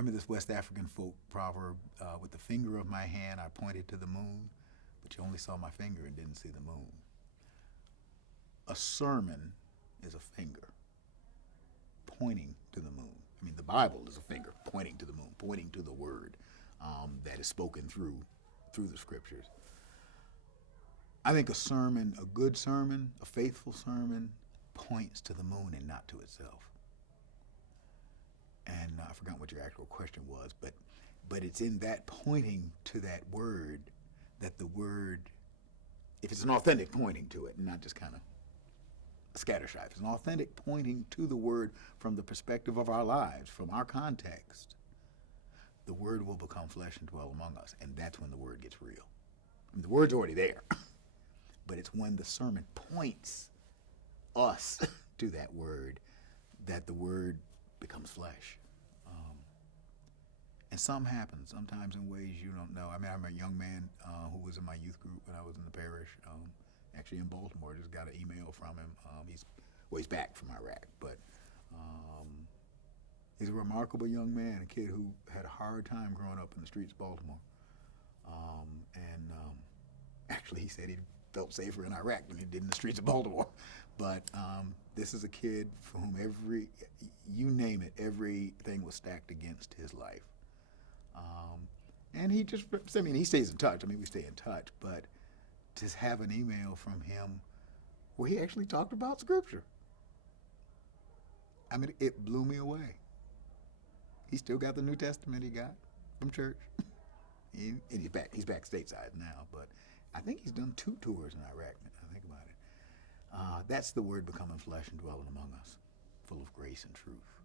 Remember this West African folk proverb, with the finger of my hand I pointed to the moon, but you only saw my finger and didn't see the moon. A sermon is a finger pointing to the moon. I mean, the Bible is a finger pointing to the moon, pointing to the word that is spoken through the scriptures. I think a sermon, a good sermon, a faithful sermon, points to the moon and not to itself. And I forgot what your actual question was, but it's in that pointing to that word that the word, if it's an authentic pointing to it, and not just kind of scattershot, if it's an authentic pointing to the word from the perspective of our lives, from our context, the word will become flesh and dwell among us, and that's when the word gets real. I mean, the word's already there, but it's when the sermon points us to that word that the word becomes flesh. And something happens, sometimes in ways you don't know. I mean, I'm a young man who was in my youth group when I was in the parish, actually in Baltimore. Just got an email from him. He's back from Iraq, but he's a remarkable young man, a kid who had a hard time growing up in the streets of Baltimore. Actually, he said he felt safer in Iraq than he did in the streets of Baltimore. But this is a kid for whom you name it, everything was stacked against his life. And he just, I mean, he stays in touch. I mean, we stay in touch, but to have an email from him where he actually talked about Scripture, I mean, it blew me away. He still got the New Testament he got from church. And he's back stateside now, but I think he's done 2 tours in Iraq, now I think about it. That's the word becoming flesh and dwelling among us, full of grace and truth.